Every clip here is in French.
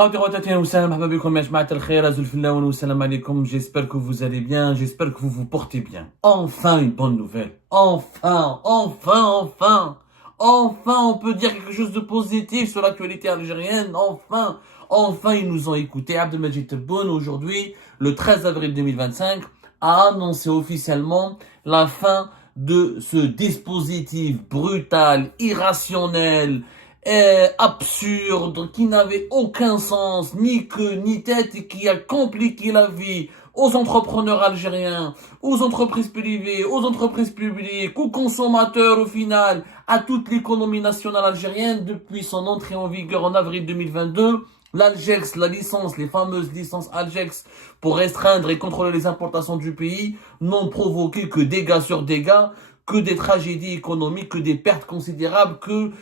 J'espère que vous allez bien, j'espère que vous vous portez bien. Enfin une bonne nouvelle. Enfin, on peut dire quelque chose de positif sur l'actualité algérienne. Enfin, ils nous ont écoutés. Abdelmajid Tebboune, aujourd'hui, le 13 avril 2025, a annoncé officiellement la fin de ce dispositif brutal, irrationnel, absurde, qui n'avait aucun sens, ni queue, ni tête, et qui a compliqué la vie aux entrepreneurs algériens, aux entreprises privées, aux entreprises publiques, aux consommateurs au final, à toute l'économie nationale algérienne depuis son entrée en vigueur en avril 2022. L'Algex, la licence, les fameuses licences Algex pour restreindre et contrôler les importations du pays n'ont provoqué que dégâts sur dégâts, que des tragédies économiques, que des pertes considérables, que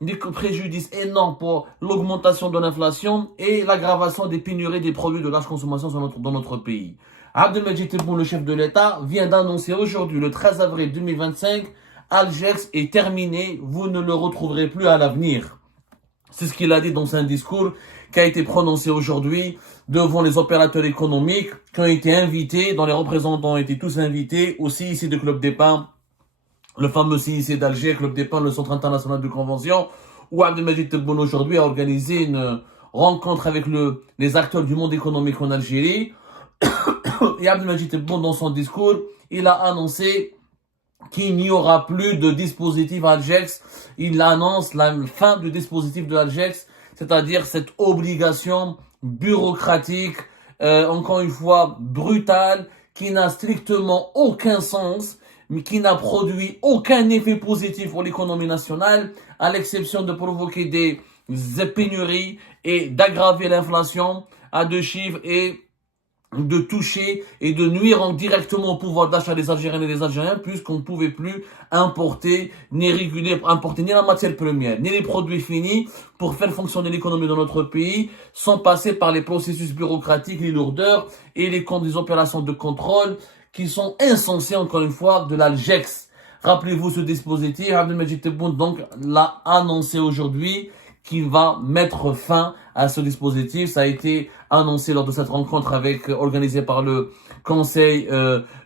des préjudices énormes pour l'augmentation de l'inflation et l'aggravation des pénuries des produits de large consommation dans notre pays. Abdelmajid Tebboune, le chef de l'État, vient d'annoncer aujourd'hui, le 13 avril 2025, Algex est terminé, vous ne le retrouverez plus à l'avenir. C'est ce qu'il a dit dans un discours qui a été prononcé aujourd'hui devant les opérateurs économiques qui ont été invités, dont les représentants ont été tous invités, au CIC de Club des Pins, le fameux CIC d'Alger, Club des Pins, le Centre international de convention, où Abdelmajid Tebboune aujourd'hui a organisé une rencontre avec les acteurs du monde économique en Algérie. Et Abdelmajid Tebboune, dans son discours, il a annoncé qu'il n'y aura plus de dispositif Algex. Il annonce la fin du dispositif de Algex, c'est-à-dire cette obligation bureaucratique, encore une fois brutale, qui n'a strictement aucun sens, mais qui n'a produit aucun effet positif pour l'économie nationale, à l'exception de provoquer des pénuries et d'aggraver l'inflation à deux chiffres et de toucher et de nuire directement au pouvoir d'achat des Algériennes et des Algériens, puisqu'on ne pouvait plus importer ni la matière première, ni les produits finis pour faire fonctionner l'économie de notre pays, sans passer par les processus bureaucratiques, les lourdeurs et les opérations de contrôle qui sont insensées, encore une fois, de l'Algex. Rappelez-vous ce dispositif, Abdelmajid Tebboune donc l'a annoncé aujourd'hui, qui va mettre fin à ce dispositif. Ça a été annoncé lors de cette rencontre organisée par le Conseil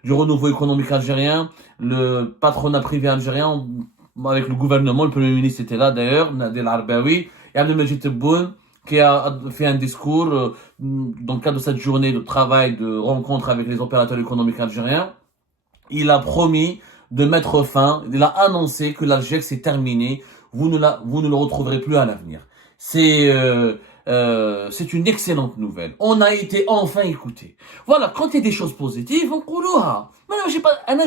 du renouveau économique algérien, le patronat privé algérien, avec le gouvernement, le Premier ministre était là d'ailleurs, Nadel Arbaoui, et Abdelmajid Tebboune, qui a fait un discours dans le cadre de cette journée de travail, de rencontre avec les opérateurs économiques algériens. Il a promis de mettre fin, il a annoncé que l'Algex est terminé, vous ne le retrouverez plus à l'avenir. C'est une excellente nouvelle. On a été enfin écouté. Voilà, quand il y a des choses positives, on couloir.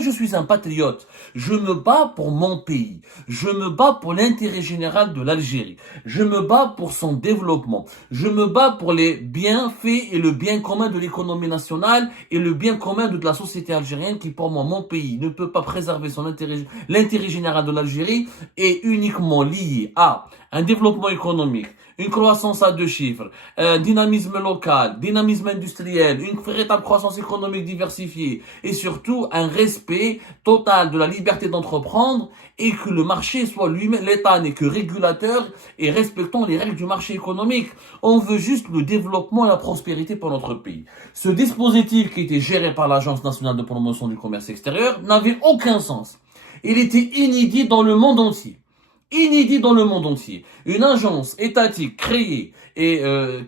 Je suis un patriote. Je me bats pour mon pays. Je me bats pour l'intérêt général de l'Algérie. Je me bats pour son développement. Je me bats pour les bienfaits et le bien commun de l'économie nationale et le bien commun de la société algérienne qui, pour moi, mon pays, ne peut pas préserver l'intérêt général de l'Algérie est uniquement lié à un développement économique, une croissance à deux chiffres, un dynamisme local, dynamisme industriel, une véritable croissance économique diversifiée et surtout un respect total de la liberté d'entreprendre et que le marché soit lui-même, l'État n'est que régulateur et respectant les règles du marché économique. On veut juste le développement et la prospérité pour notre pays. Ce dispositif qui était géré par l'Agence nationale de promotion du commerce extérieur n'avait aucun sens. Il était inédit dans le monde entier. Une agence étatique créée et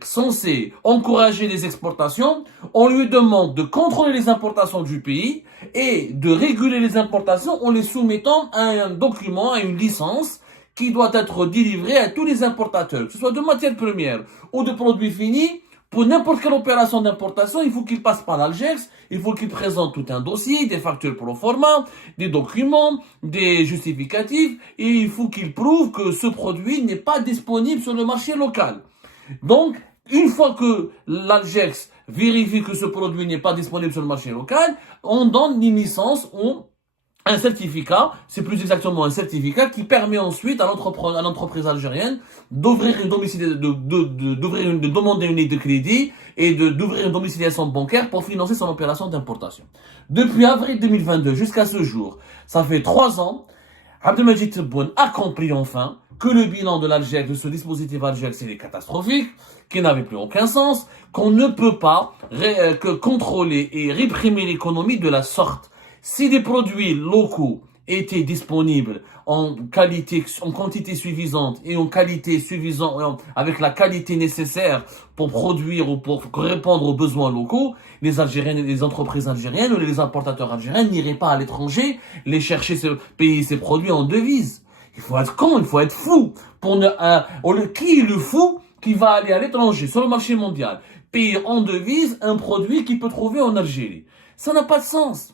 censée encourager les exportations, on lui demande de contrôler les importations du pays et de réguler les importations en les soumettant à un document, à une licence qui doit être délivrée à tous les importateurs, que ce soit de matières premières ou de produits finis. Pour n'importe quelle opération d'importation, il faut qu'il passe par l'Algex, il faut qu'il présente tout un dossier, des factures pro forma, des documents, des justificatifs, et il faut qu'il prouve que ce produit n'est pas disponible sur le marché local. Donc, une fois que l'Algex vérifie que ce produit n'est pas disponible sur le marché local, on donne une licence ou un certificat, c'est plus exactement un certificat qui permet ensuite à l'entreprise algérienne d'ouvrir de demander une ligne de crédit et d'ouvrir une domiciliation bancaire pour financer son opération d'importation. Depuis avril 2022 jusqu'à ce jour, ça fait 3 ans, Abdelmajid Tebboune a compris enfin que le bilan de l'Algérie, de ce dispositif Algérie, c'est catastrophique, qui n'avait plus aucun sens, qu'on ne peut pas que contrôler et réprimer l'économie de la sorte. Si des produits locaux étaient disponibles en qualité, en quantité suffisante et en qualité suffisante, avec la qualité nécessaire pour produire ou pour répondre aux besoins locaux, les Algériens, les entreprises algériennes ou les importateurs algériens n'iraient pas à l'étranger les chercher payer ces produits en devises. Il faut être con, il faut être fou pour qui est le fou qui va aller à l'étranger sur le marché mondial payer en devises un produit qu'il peut trouver en Algérie? Ça n'a pas de sens.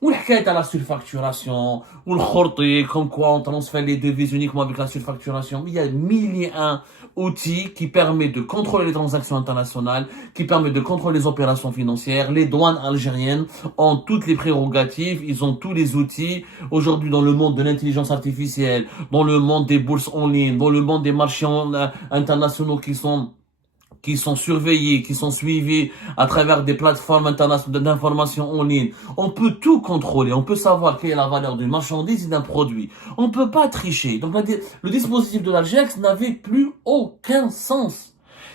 Ou l'hikaït à la surfacturation, ou le khorti, comme quoi on transfère les devises uniquement avec la surfacturation. Il y a 1001 outils qui permettent de contrôler les transactions internationales, qui permettent de contrôler les opérations financières. Les douanes algériennes ont toutes les prérogatives, ils ont tous les outils. Aujourd'hui, dans le monde de l'intelligence artificielle, dans le monde des bourses en ligne, dans le monde des marchés internationaux qui sont surveillés, qui sont suivis à travers des plateformes internationales d'information en ligne. On peut tout contrôler, on peut savoir quelle est la valeur d'une marchandise et d'un produit. On ne peut pas tricher. Donc le dispositif de l'Algex n'avait plus aucun sens.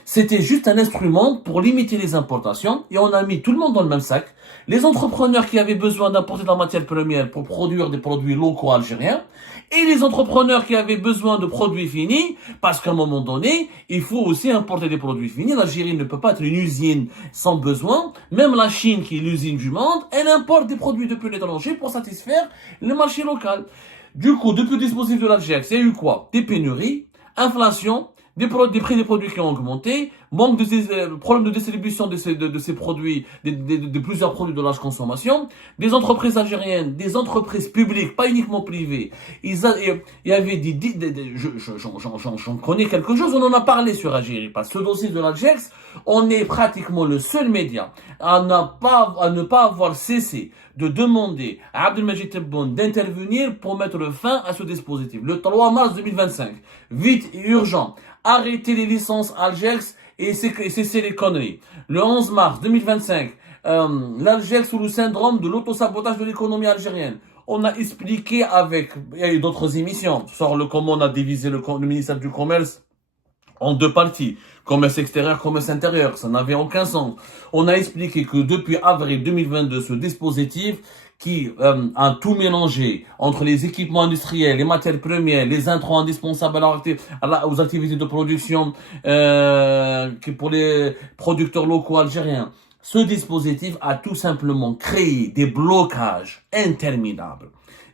C'était juste un instrument pour limiter les importations et on a mis tout le monde dans le même sac. Les entrepreneurs qui avaient besoin d'importer de la matière première pour produire des produits locaux algériens et les entrepreneurs qui avaient besoin de produits finis parce qu'à un moment donné, il faut aussi importer des produits finis. L'Algérie ne peut pas être une usine sans besoin. Même la Chine, qui est l'usine du monde, elle importe des produits depuis l'étranger pour satisfaire le marché local. Du coup, depuis le dispositif de l'Algérie, il y a eu quoi? Des pénuries, inflation, des prix des produits qui ont augmenté, manque de problème de distribution de ces produits, de plusieurs produits de large consommation, des entreprises algériennes, des entreprises publiques, pas uniquement privées. Il y avait j'en connais quelque chose, on en a parlé sur Algérie. Parce que ce dossier de l'Algex, on est pratiquement le seul média à ne pas avoir cessé de demander à Abdelmajid Tebboune d'intervenir pour mettre fin à ce dispositif. Le 3 mars 2025, vite et urgent, arrêtez les licences Algex et cessez les conneries. Le 11 mars 2025, l'Algex sous le syndrome de l'autosabotage de l'économie algérienne. On a expliqué il y a eu d'autres émissions, sur comment on a divisé le ministère du Commerce en deux parties. Commerce extérieur, commerce intérieur, ça n'avait aucun sens. On a expliqué que depuis avril 2022, ce dispositif qui a tout mélangé entre les équipements industriels, les matières premières, les intrants indispensables aux activités de production pour les producteurs locaux algériens. Ce dispositif a tout simplement créé des blocages interminables.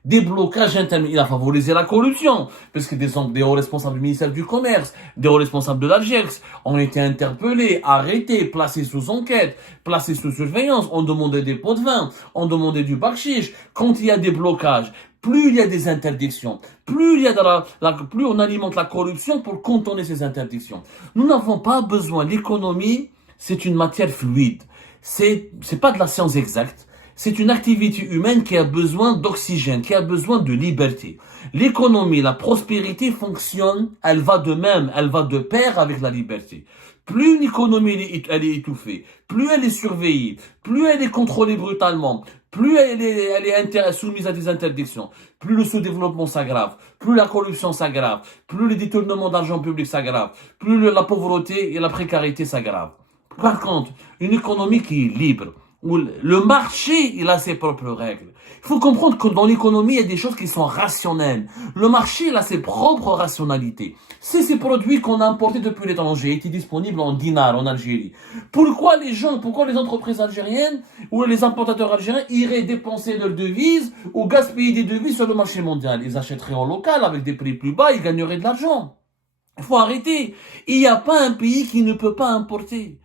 Il a favorisé la corruption, parce que des hauts responsables du ministère du Commerce, des hauts responsables de l'Algex ont été interpellés, arrêtés, placés sous enquête, placés sous surveillance. On demandait des pots de vin, on demandait du bakshish. Quand il y a des blocages, plus il y a des interdictions, plus on alimente la corruption pour contourner ces interdictions. Nous n'avons pas besoin. L'économie, c'est une matière fluide. C'est pas de la science exacte. C'est une activité humaine qui a besoin d'oxygène, qui a besoin de liberté. L'économie, la prospérité fonctionne, elle va de même, elle va de pair avec la liberté. Plus une économie elle est étouffée, plus elle est surveillée, plus elle est contrôlée brutalement, plus elle est soumise à des interdictions, plus le sous-développement s'aggrave, plus la corruption s'aggrave, plus le détournement d'argent public s'aggrave, plus la pauvreté et la précarité s'aggravent. Par contre, une économie qui est libre, où le marché, il a ses propres règles. Il faut comprendre que dans l'économie, il y a des choses qui sont rationnelles. Le marché, il a ses propres rationalités. C'est ces produits qu'on a importés depuis l'étranger, étaient disponibles en dinars en Algérie. Pourquoi les entreprises algériennes ou les importateurs algériens iraient dépenser leurs devises ou gaspiller des devises sur le marché mondial? Ils achèteraient en local avec des prix plus bas, ils gagneraient de l'argent. Il faut arrêter. Il n'y a pas un pays qui ne peut pas importer.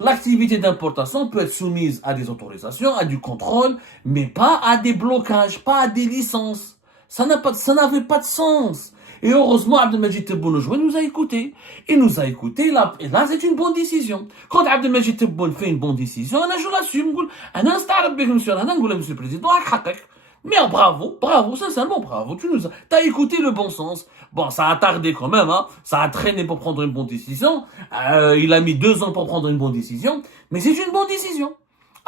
L'activité d'importation peut être soumise à des autorisations, à du contrôle, mais pas à des blocages, pas à des licences. Ça n'avait pas de sens. Et heureusement, Abdelmajid Tebboune nous a écoutés. Il nous a écoutés, et là, c'est une bonne décision. Quand Abdelmajid Tebboune fait une bonne décision, je l'assume. Monsieur le Président, mais bravo, sincèrement, bravo. T'as écouté le bon sens. Bon, ça a tardé quand même, hein. Ça a traîné pour prendre une bonne décision. Il a mis 2 ans pour prendre une bonne décision. Mais c'est une bonne décision.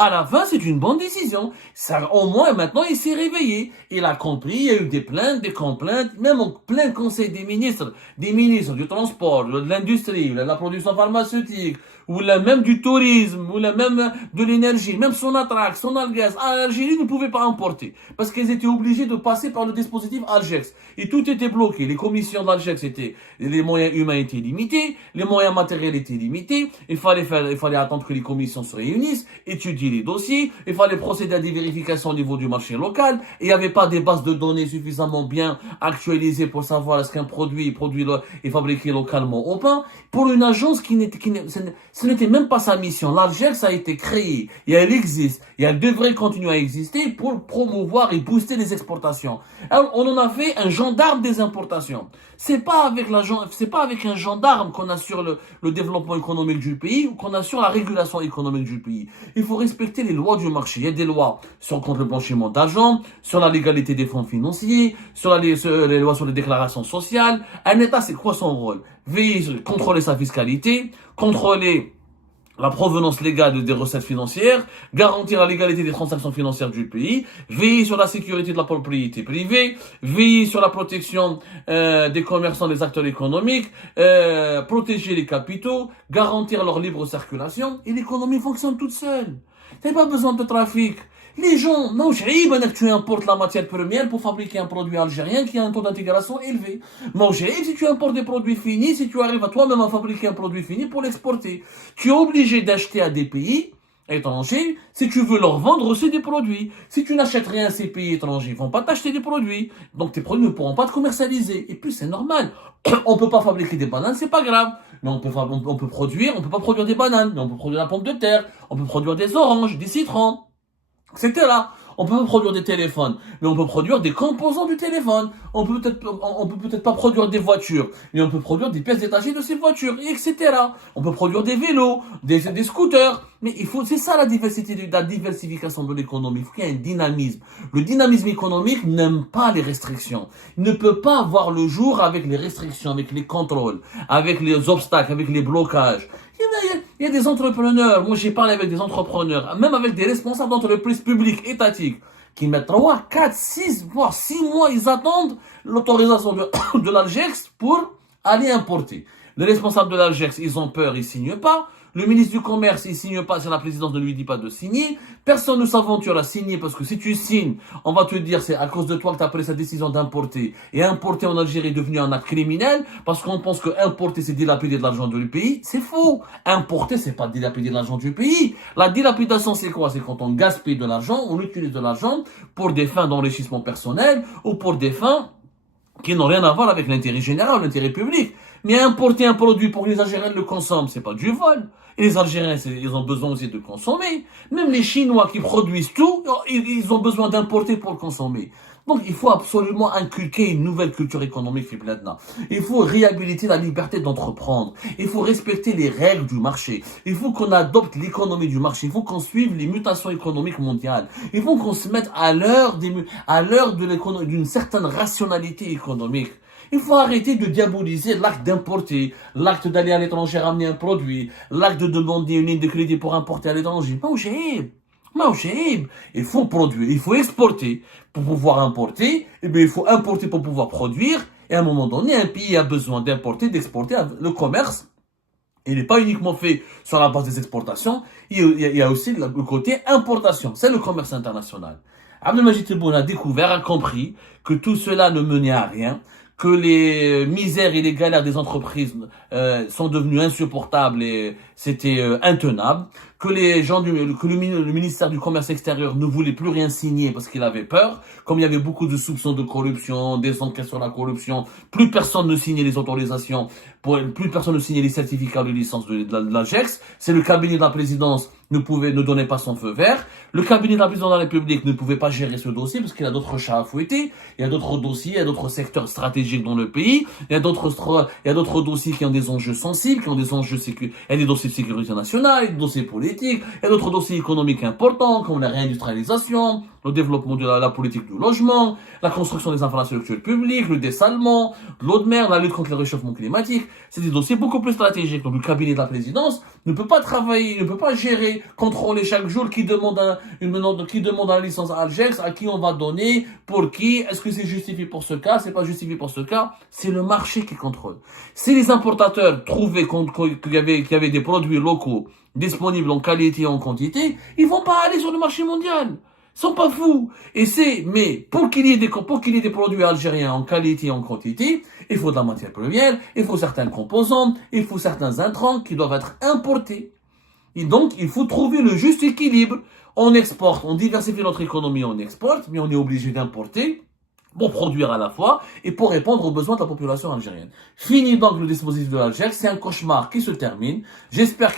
À la fin, c'est une bonne décision. Ça, au moins, maintenant, il s'est réveillé. Il a compris, il y a eu des plaintes, des complaintes, même en plein conseil des ministres du transport, de l'industrie, de la production pharmaceutique, ou même du tourisme, ou même de l'énergie, même Sonatrach, Sonalgaz, l'Algérie ne pouvait pas importer. Parce qu'ils étaient obligés de passer par le dispositif Algex. Et tout était bloqué. Les commissions d'Algex étaient, les moyens humains étaient limités, les moyens matériels étaient limités, il fallait attendre que les commissions se réunissent, étudier les dossiers, il fallait procéder à des vérifications au niveau du marché local, et il n'y avait pas des bases de données suffisamment bien actualisées pour savoir est-ce qu'un produit est fabriqué localement ou pas. Pour une agence ce n'était même pas sa mission. L'Algex a été créée, et elle existe, et elle devrait continuer à exister pour promouvoir et booster les exportations. Alors, on en a fait un gendarme des importations. C'est pas avec un gendarme qu'on assure le développement économique du pays ou qu'on assure la régulation économique du pays. Il faut respecter les lois du marché. Il y a des lois contre le blanchiment d'argent, sur la légalité des fonds financiers, sur les lois sur les déclarations sociales. Un État, c'est quoi son rôle? Veiller, contrôler sa fiscalité, contrôler la provenance légale des recettes financières, garantir la légalité des transactions financières du pays, veiller sur la sécurité de la propriété privée, veiller sur la protection des commerçants, des acteurs économiques, protéger les capitaux, garantir leur libre circulation, et l'économie fonctionne toute seule. T'as pas besoin de trafic. Les gens, non, que tu importes la matière première pour fabriquer un produit algérien qui a un taux d'intégration élevé. Non, si tu importes des produits finis, si tu arrives à toi-même à fabriquer un produit fini pour l'exporter, tu es obligé d'acheter à des pays étrangers si tu veux leur vendre aussi des produits. Si tu n'achètes rien à ces pays étrangers, ils vont pas t'acheter des produits. Donc tes produits ne pourront pas te commercialiser. Et puis c'est normal. On peut pas fabriquer des bananes, c'est pas grave. Mais on peut pas produire des bananes, mais on peut produire la pomme de terre, on peut produire des oranges, des citrons. C'était là. On peut produire des téléphones, mais on peut produire des composants du téléphone. On peut peut-être pas produire des voitures, mais on peut produire des pièces détachées de ces voitures, etc. On peut produire des vélos, des scooters. Mais c'est ça la diversification de l'économie. Il faut qu'il y ait un dynamisme. Le dynamisme économique n'aime pas les restrictions. Il ne peut pas voir le jour avec les restrictions, avec les contrôles, avec les obstacles, avec les blocages. Il y a des entrepreneurs, moi j'ai parlé avec des entrepreneurs, même avec des responsables d'entreprises publiques, étatiques, qui mettent 3, 4, 6, voire 6 mois, ils attendent l'autorisation de l'Algex pour aller importer. Les responsables de l'Algex, ils ont peur, ils signent pas. Le ministre du Commerce, il signe pas si la présidence ne lui dit pas de signer. Personne ne s'aventure à signer parce que si tu signes, on va te dire c'est à cause de toi que tu as pris cette décision d'importer. Et importer en Algérie est devenu un acte criminel parce qu'on pense que importer c'est dilapider de l'argent du pays. C'est faux. Importer c'est pas dilapider de l'argent du pays. La dilapidation c'est quoi? C'est quand on gaspille de l'argent, on utilise de l'argent pour des fins d'enrichissement personnel ou pour des fins qui n'ont rien à voir avec l'intérêt général, l'intérêt public. Mais importer un produit pour que les Algériens le consomment, c'est pas du vol. Et les Algériens, ils ont besoin aussi de consommer. Même les Chinois qui produisent tout, ils ont besoin d'importer pour le consommer. Donc, il faut absolument inculquer une nouvelle culture économique, maintenant. Il faut réhabiliter la liberté d'entreprendre. Il faut respecter les règles du marché. Il faut qu'on adopte l'économie du marché. Il faut qu'on suive les mutations économiques mondiales. Il faut qu'on se mette à l'heure d'une certaine rationalité économique. Il faut arrêter de diaboliser l'acte d'importer, l'acte d'aller à l'étranger ramener un produit, l'acte de demander une ligne de crédit pour importer à l'étranger. Il faut produire, il faut exporter pour pouvoir importer, et bien il faut importer pour pouvoir produire, et à un moment donné, un pays a besoin d'importer, d'exporter. Le commerce, il n'est pas uniquement fait sur la base des exportations, il y a aussi le côté importation, c'est le commerce international. Abdelmajid Tebboune a découvert, a compris que tout cela ne menait à rien, que les misères et les galères des entreprises sont devenues insupportables et c'était intenable, que le ministère du Commerce extérieur ne voulait plus rien signer parce qu'il avait peur, comme il y avait beaucoup de soupçons de corruption, des enquêtes sur la corruption, plus personne ne signait les autorisations, plus personne ne signait les certificats de licence de l'AGEX, c'est le cabinet de la présidence ne donnait pas son feu vert, le cabinet de la présidence de la République ne pouvait pas gérer ce dossier parce qu'il y a d'autres chats à fouetter, il y a d'autres dossiers, il y a d'autres secteurs stratégiques dans le pays, il y a d'autres dossiers qui ont des enjeux sensibles, qui ont des enjeux il y a des dossiers de sécurité nationale, il y a des dossiers politiques, il y a d'autres dossiers économiques importants comme la réindustrialisation, le développement de la politique du logement, la construction des infrastructures publiques, le dessalement, l'eau de mer, la lutte contre le réchauffement climatique. C'est des dossiers beaucoup plus stratégiques. Donc le cabinet de la présidence ne peut pas travailler, ne peut pas gérer, contrôler chaque jour qui demande la licence Algex, à qui on va donner, pour qui, est-ce que c'est justifié pour ce cas, c'est pas justifié pour ce cas. C'est le marché qui contrôle. Si les importateurs trouvaient qu'il y avait des produits locaux disponibles en qualité et en quantité, ils vont pas aller sur le marché mondial. Ils sont pas fous. Mais pour qu'il y ait des produits algériens en qualité et en quantité, il faut de la matière première, il faut certains composants, il faut certains intrants qui doivent être importés. Et donc, il faut trouver le juste équilibre. On exporte, on diversifie notre économie, on exporte, mais on est obligé d'importer pour produire à la fois et pour répondre aux besoins de la population algérienne. Fini donc le dispositif de l'Algérie, c'est un cauchemar qui se termine. J'espère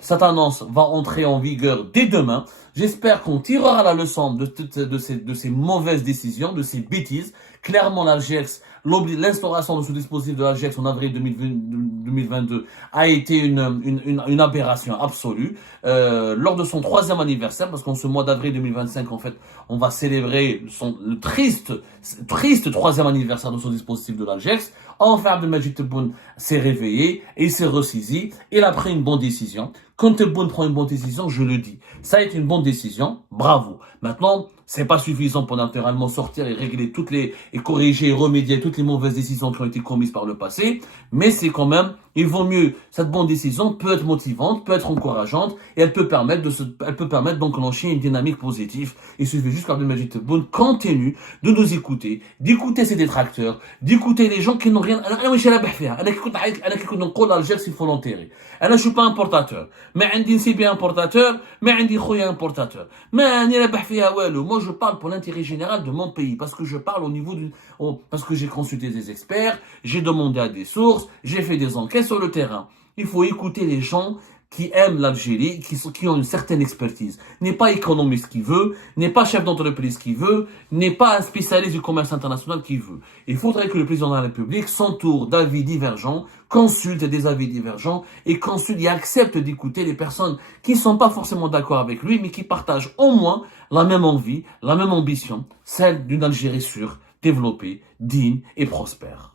cette annonce va entrer en vigueur dès demain. J'espère qu'on tirera la leçon de ces mauvaises décisions, de ces bêtises. Clairement, l'Algex, l'instauration de ce dispositif de l'Algex en avril 2022 a été une aberration absolue. Lors de son 3e anniversaire, parce qu'en ce mois d'avril 2025, en fait, on va célébrer le triste 3e anniversaire de son dispositif de l'Algex. Enfin, Abdelmajid Tebboune s'est réveillé et il s'est ressaisi. Il a pris une bonne décision. Quand Tebboune prend une bonne décision, je le dis, ça a été une bonne décision. Bravo. Maintenant, c'est pas suffisant pour naturellement sortir et régler et corriger et remédier toutes les mauvaises décisions qui ont été commises par le passé. Mais c'est quand même, il vaut mieux, cette bonne décision peut être motivante, peut être encourageante et elle peut permettre d'enclencher une dynamique positive. Il suffit juste qu'Abdelmajid Tebboune continue de nous écouter, d'écouter ses détracteurs, d'écouter les gens qui n'ont rien. Il faut l'enterrer. Je suis pas importateur. Mais عندي نسيبي importateur, mais عندي خويا importateur. Mais أنا رابح فيها والو. Moi, je parle pour l'intérêt général de mon pays parce que je parle parce que j'ai consulté des experts, j'ai demandé à des sources, j'ai fait des enquêtes sur le terrain. Il faut écouter les gens qui aiment l'Algérie, qui ont une certaine expertise. N'est pas économiste qui veut, n'est pas chef d'entreprise qui veut, n'est pas un spécialiste du commerce international qui veut. Il faudrait que le président de la République s'entoure d'avis divergents, consulte des avis divergents et accepte d'écouter les personnes qui ne sont pas forcément d'accord avec lui, mais qui partagent au moins la même envie, la même ambition, celle d'une Algérie sûre, développée, digne et prospère.